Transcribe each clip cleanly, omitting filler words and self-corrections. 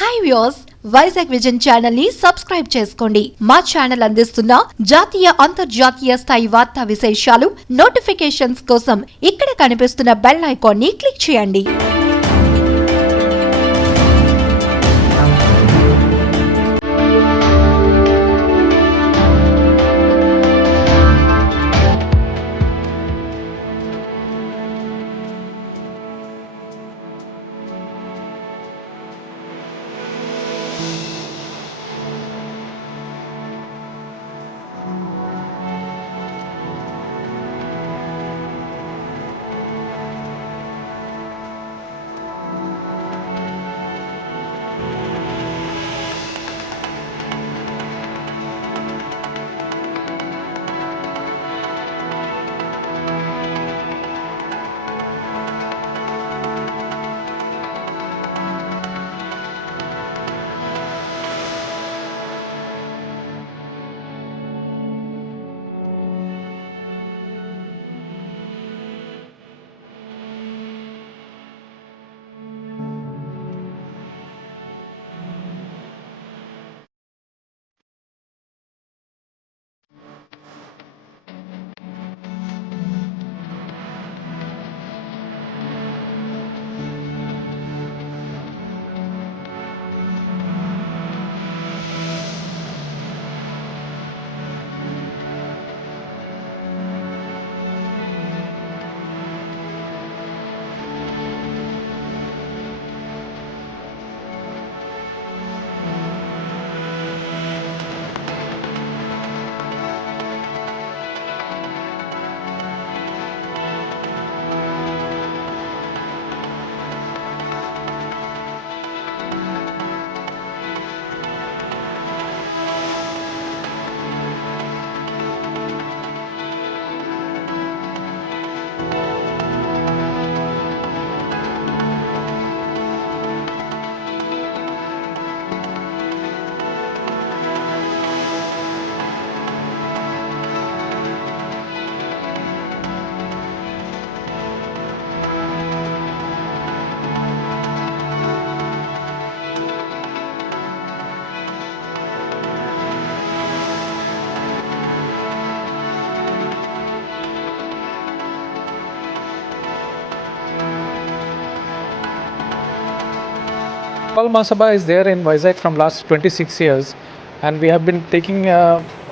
Hi viewers, Vizag vision channel ని సబ్స్క్రైబ్ చేసుకోండి. మా ఛానల్ అందిస్తున్న జాతీయ అంతర్జాతీయ స్థాయి వార్తా విశేషాలు నోటిఫికేషన్స్ కోసం ఇక్కడ కనిపిస్తున్న బెల్ ఐకాన్ ని క్లిక్ చేయండి. Pal Mahasabha is there in Vizag from last 26 years, and we have been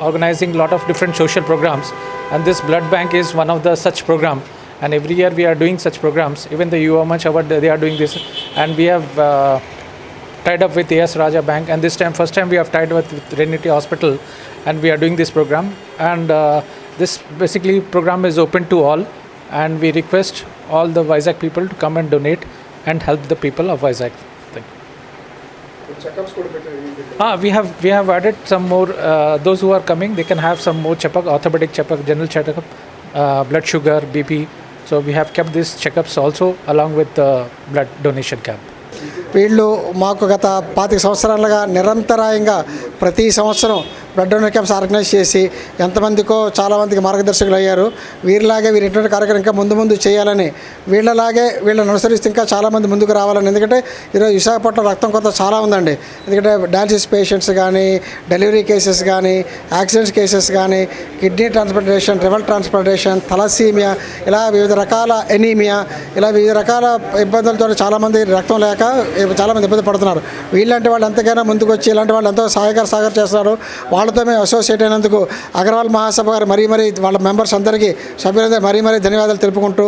organizing a lot of different social programs, and this blood bank is one of the such program, and every year we are doing such programs. Even the Yuva Manch Award, they are doing this, and we have tied up with AS Raja Bank, and first time we have tied up with Trinity Hospital, and we are doing this program, and this basically program is open to all, and we request all the Vizag people to come and donate and help the people of Vizag. Checkups We have added some more. Those who are coming, they can have some more checkup, orthopedic checkup, general checkup, blood sugar, BP. So we have kept these checkups also along with the blood donation camp. వీళ్ళు మాకు గత 25 సంవత్సరాలుగా నిరంతరాయంగా ప్రతి సంవత్సరం blood donation camps organise చేసి ఎంతమందికో చాలామందికి మార్గదర్శకులు అయ్యారు. వీరిలాగే వీరి ఇటువంటి కార్యక్రమం ఇంకా ముందు చేయాలని, వీళ్ళని అనుసరిస్తే ఇంకా చాలామంది ముందుకు రావాలని. ఎందుకంటే ఈరోజు విశాఖపట్నం రక్తం కొరత చాలా ఉందండి. ఎందుకంటే డయాలసిస్ పేషెంట్స్ కానీ, డెలివరీ కేసెస్ కానీ, యాక్సిడెంట్స్ కేసెస్ కానీ, kidney transplantation, liver transplantation, thalassemia, ఇలా వివిధ రకాల ఎనీమియా, ఇలా వివిధ రకాల ఇబ్బందులతో చాలామంది రక్తం లేక చాలామంది ఇబ్బంది పడుతున్నారు. వీళ్ళంటి వాళ్ళు ఎంతకైనా ముందుకు వచ్చి ఇలాంటి వాళ్ళు ఎంతో సహాయకారు చేస్తున్నారు. వాళ్ళతో మేము అసోసియేట్ అయినందుకు అగర్వాల్ మహాసభ గారు మరీ వాళ్ళ మెంబర్స్ అందరికీ, సభ్యులందరూ మరీ ధన్యవాదాలు తెలుపుకుంటూ